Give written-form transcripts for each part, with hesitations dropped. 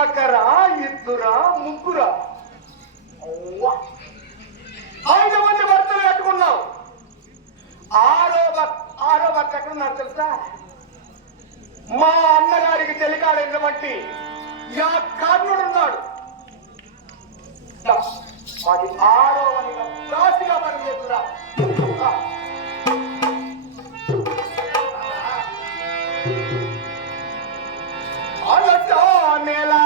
ఒకరా ఇద్దరా ముగ్గురా 5 మంది భర్తలు కట్టుకున్నావు. ఆరో భర్త ఎక్కడున్నారు తెలుసా? మా అన్నగారికి తెలికాడైనటువంటి యా కర్ణుడు ఉన్నాడు. వాటి 6వ దాసిగా పని చేస్తున్నా. నెలా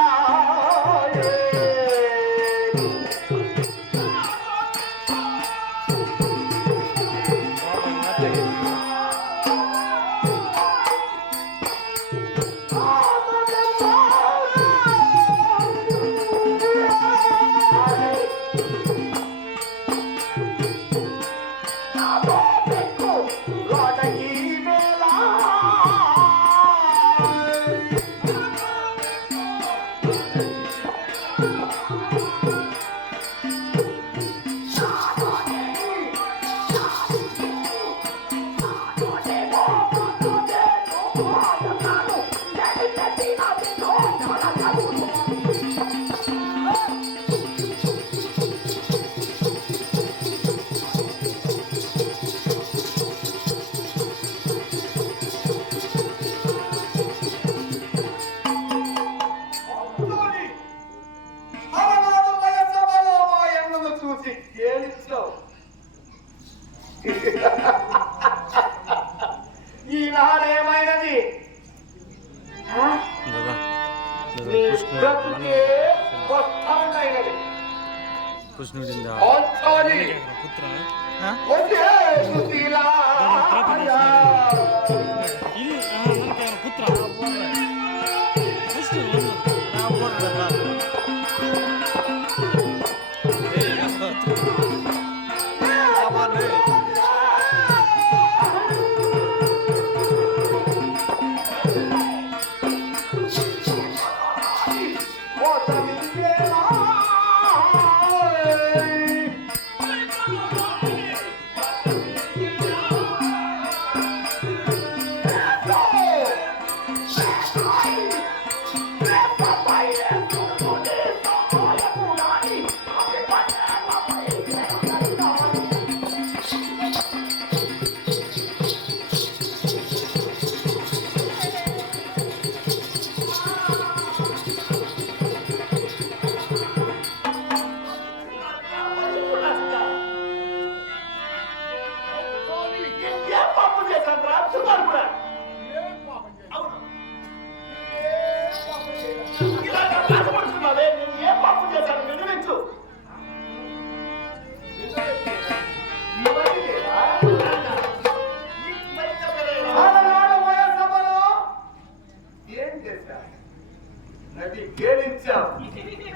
ఈనాడేమైనది?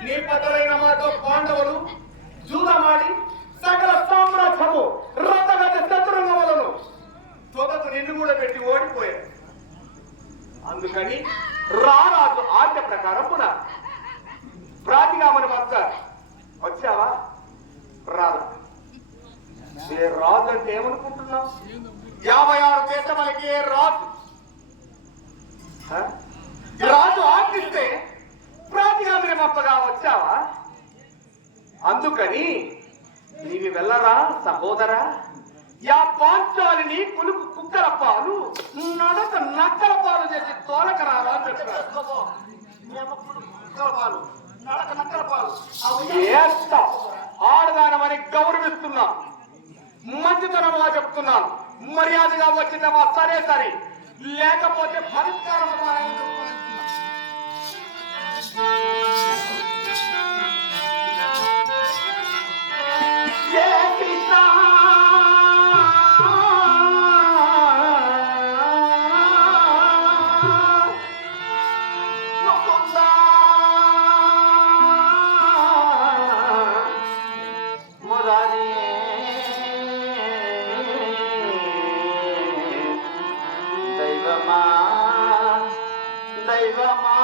నీ పదలైన మాతో పాండవులు జూదమాడి సకల సామ్రాజ్యము రథగత శత్రుంగములను తొదకు నిన్ను కూడా పెట్టి ఓడిపోయారు. అందుకని రారాజు ఆజ్ఞ ప్రకారం ప్రాతిగామని వద్ద వచ్చావా? రాదు. ఏ రాజు అంటే ఏమనుకుంటున్నావు? 56 దేశములకి ఏ రాజు? రాజు ఆజ్ఞిస్తే ప్రాతిగామని మప్పగా వచ్చావా? అందుకని నీవి వెళ్ళరా సహోదరా. యా పాంచాలిని కులుకు కుక్కల పాలు నడక నక్కల పాలు చేసి తోలకరాలా ఆడదానమని గౌరవిస్తున్నా, మంచితనమా చెప్తున్నాను. మర్యాదగా వచ్చిందమ్మా సరే సరే, లేకపోతే పరిష్కారం దైవమా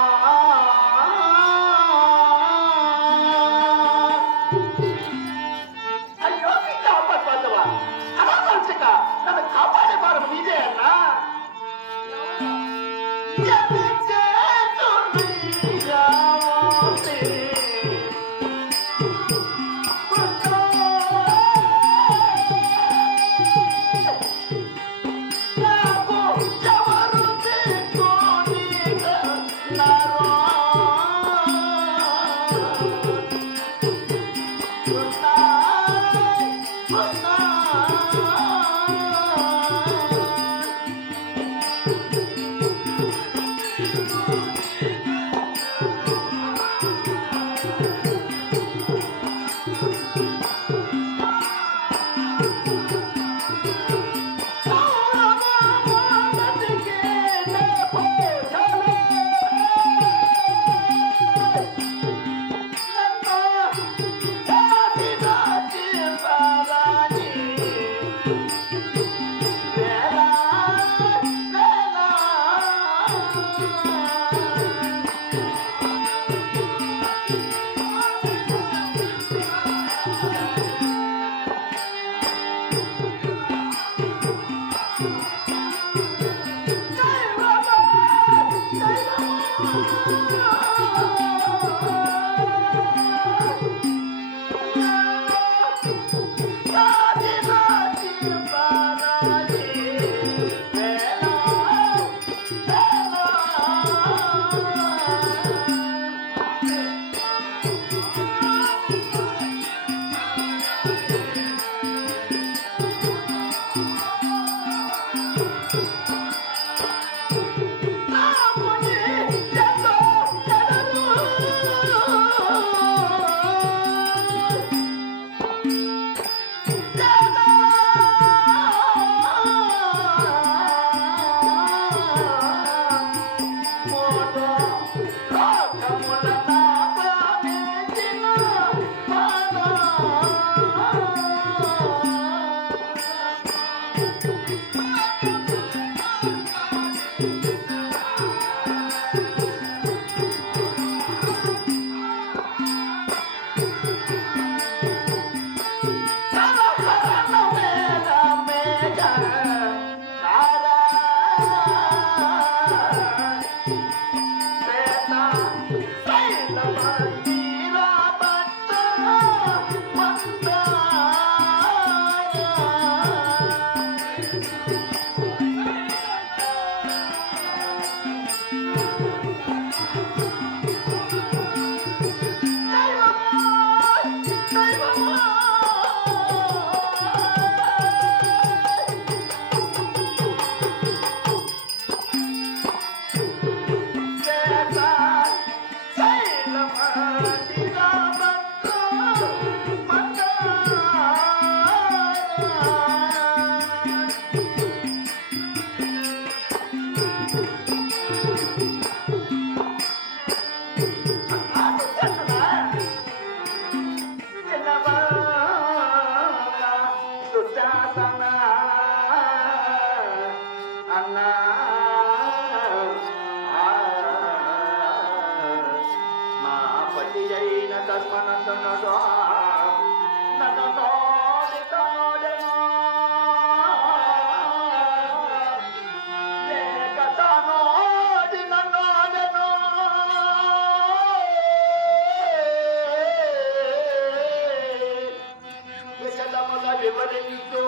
వివరించు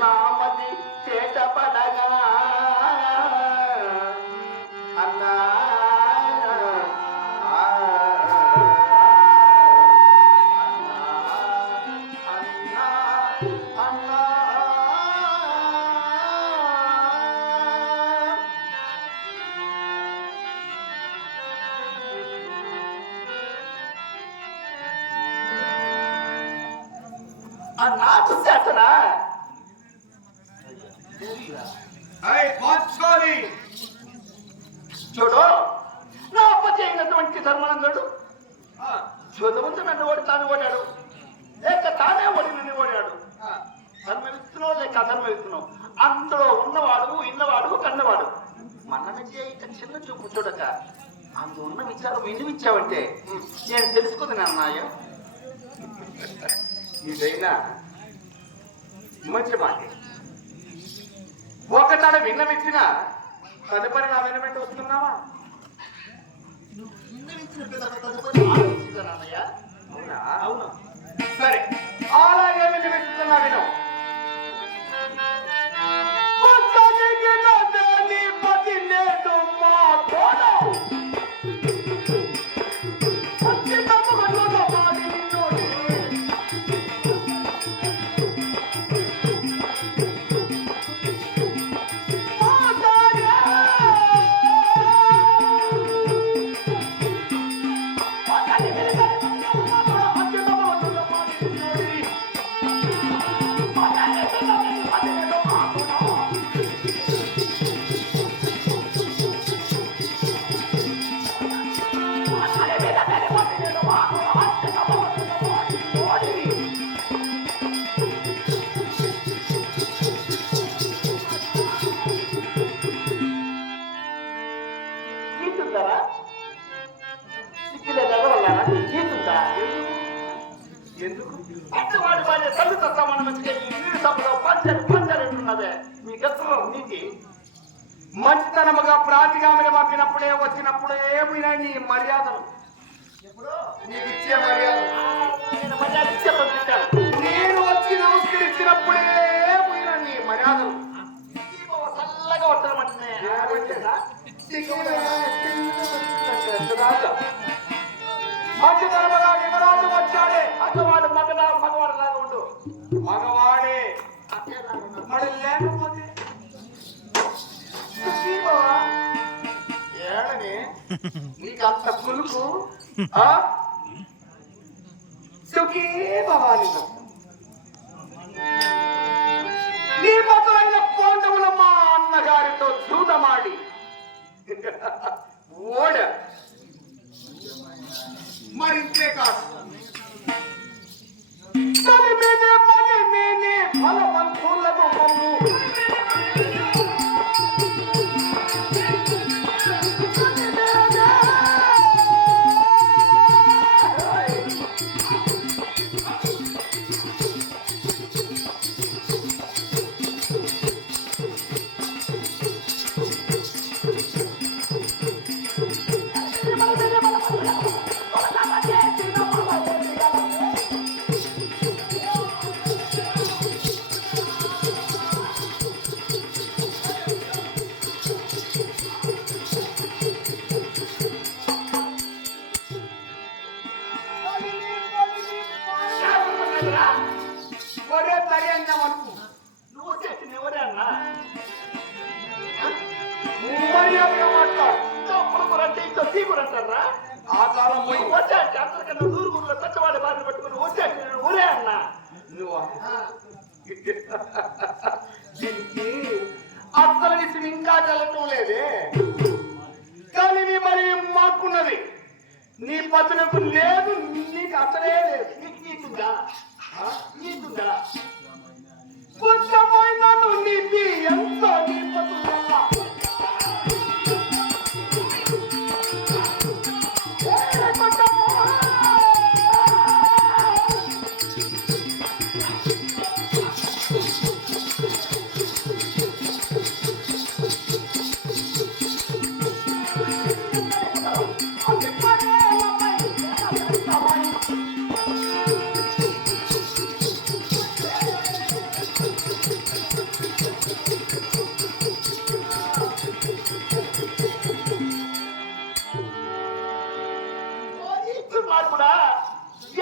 నామది చేతపడగా అన్నా నాకు చేతనా చూడు నా అప్పటి అయినటువంటి ధర్మానందుడు చూదవంతు నన్ను ఓడి తాను ఓడాడు లేక తానే ఓడి నన్ను ఓడాడు ధర్మవిస్తున్నావు లేక అధర్మవిస్తున్నావు అందులో ఉన్నవాడు ఇన్నవాడు కన్నవాడు మన్ననకి ఇక చిన్న చూపు చూడక అందులో ఉన్న విచారం వినిపించావంటే నేను తెలుసుకుంది అన్నాయ ఇదైనా మంచి మాట ఒకటాడ విన్నవించిన తదుపరి నా వినమెంట్ వస్తున్నావా అవును సరే అలాగే విన్నవిస్తున్నా విను మంచితనముగా పంచాలంటున్నదే మీకెత్తలో నీతి. మంచితనముగా ప్రాతిగామిని పంపినప్పుడే వచ్చినప్పుడే పోయినా నీ మర్యాదలు ఎప్పుడు నీకు ఇచ్చే మర్యాద. నేను మర్యాద ఇచ్చే పంపించాను. నేను వచ్చి నమస్కరించినప్పుడే పోయినా నీ మర్యాదలు. చల్లగా వస్తామంటే మంచితనముగా యువరాజు వచ్చాడే. మగవాడు మగవాడు లాగా ఉండు. మగవాడే మరి లేకపోతే ఏడని నీకు అంత కులుకు. సుఖీ భవాని నీ మతులైన పాండవుల మా అన్నగారితో చూదమాడి ఓడ మరింతే కాదు ఫలవంతులకు పొమ్ము ఒరే తరి అన్నామనుకో. నువ్వు చేసిన ఎవరే అన్నా మర్యాదగా మాట్లాడు. పులుపురంటే ఇంట్లో తీగురంటారా? ఆ కాలం పోయి వచ్చాక అందరికన్నా నూరుగురులో పెద్దవాడి బారిన పెట్టుకుని వచ్చాక నేను ఊరే అన్నా. నువ్వు దీనికి అత్తల విషయం ఇంకా తెలటం లేదే. కానీ నీ మరి మాకున్నది. నీ పతులకు లేదు, నీకు అసలే లేదు. నీకు నీకుందా? నీకుందా? పుట్టమైన నీతి ఎంతో నీ పతుల కూడా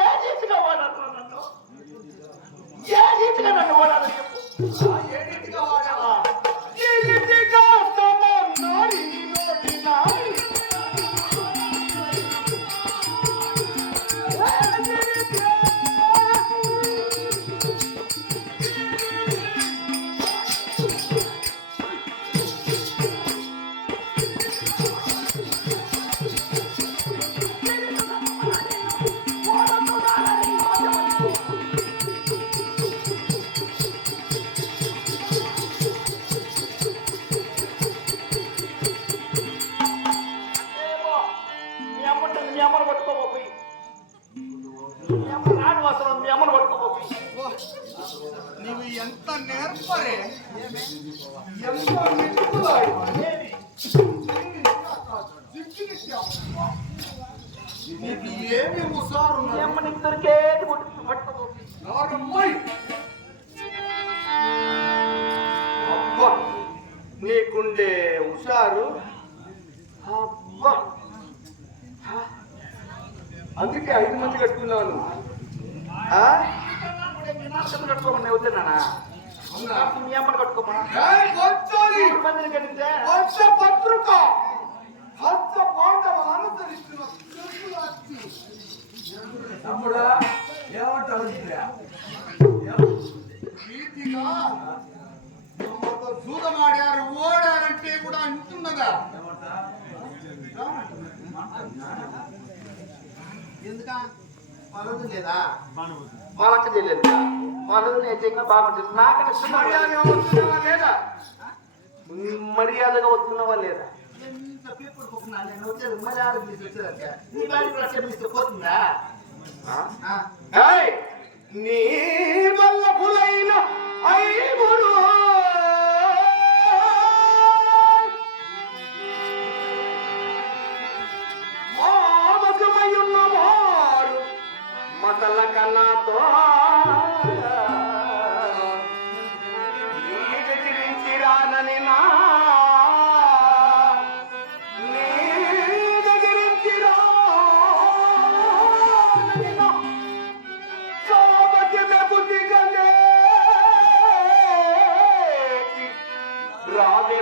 ఏ రీతిగా వాడాలి నన్ను? ఏ రీతిగా నన్ను వాడాలని చెప్పు. ఏ రీతిగా వాడావా? ఏ రీతిగా తమన్నారి నోటినాయి మీ అమ్మను పట్టుకోబోయి మీ అమ్మ రాని వస్త్రం మీ అమ్మను పట్టుకోబోయి. నీవు ఎంత నేర్పరే, ఎంత నిప్పులాయి. నీకు ఏమి ఉసారు? మీ అమ్మని దొరికేది పట్టుకోబోయి. అబ్బా నీకుండే హుషారు. అబ్బా అందుకే 5 మంది కట్టుకున్నాను. కట్టుకోమని వద్దున్నానా? మీ అమ్మని కట్టుకోమా? మందిని కట్టితే పత్రిక హస్త పాండవులు అనుసరిస్తున్న తమ్ముడా ఏమంటారు? ప్రీతిగా జూదమాడారు, ఓడారంటే కూడా అంటున్నదా? ఎందుక మనది లేదా? మనకు తెలియదు. మనది నిజంగా బాగుంటుంది. నాకన్నా మర్యాదగా వస్తున్నావా లేదా? మర్యాదగా వస్తున్నావా లేదా? ఎంత పేపర్ పోతున్నా నేను వచ్చేది మర్యాద వచ్చేదాక నీ బాడీ కూడా చెప్పిస్తే పోతుందా? నీ వల్ల పులైన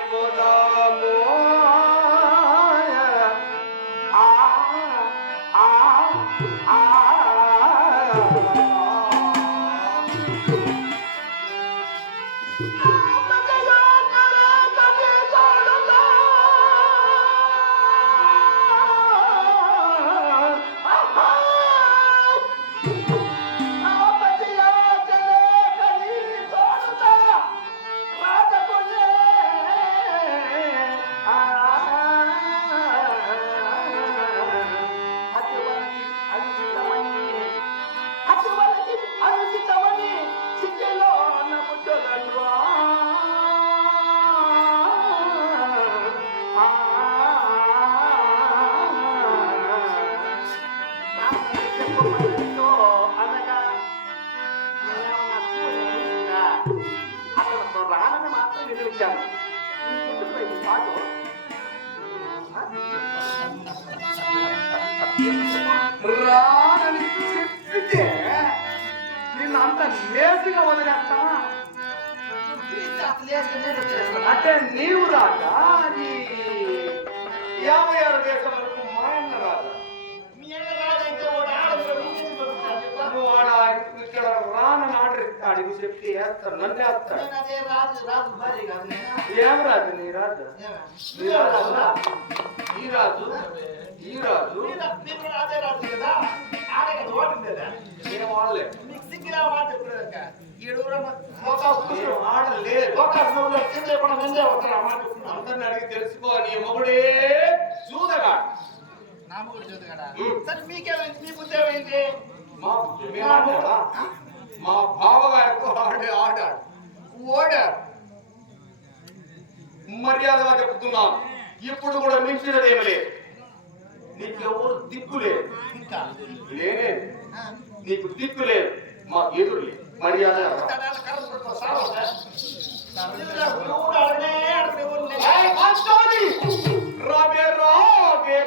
పారిపోదాము ఆ ఆ ఆ రానని మాత్రం ఎదురించాను పాటు రానని చెప్పితే నిన్ను అంత లేటుగా వదిలేస్తావా? అంటే నీవు రాగా అది 56 దేశం వరకు మాయన్న రాజా నువ్వు ఇక్కడ రానని ఆర్డర్ ఇస్తాడు ఇవి చెప్తే వేస్తాడు నన్ను వేస్తాడు ఏం రాజు నీ రాజు నీ రాజు ఈ రాజు ఈ రాజు నేను వాళ్ళే ఆడలేదు అందరిని అడిగి తెలుసుకో నీ మొగుడే చూదగా మా బావగారితో ఆడాడు ఓడాడు మర్యాదగా చెప్తున్నాను ఇప్పుడు కూడా మించినదేమి లేదు నీకు ఎవరు దిక్కు లేదు లేనే నీకు దిక్కు లేదు మా ఎదురు లేదు మర్యాద రాబే రాబే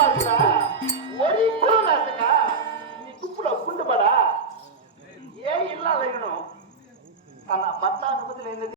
ಮಾತ್ರ ಒರಿ ಕುರುನಾಟಕ ಈ ತುಪ್ಪುಲ ಗುಂಡು ಬಡ ಏ ಇಲ್ಲ ಅವನು ತನ್ನ ಭತ್ತ ಅನುಮತಿ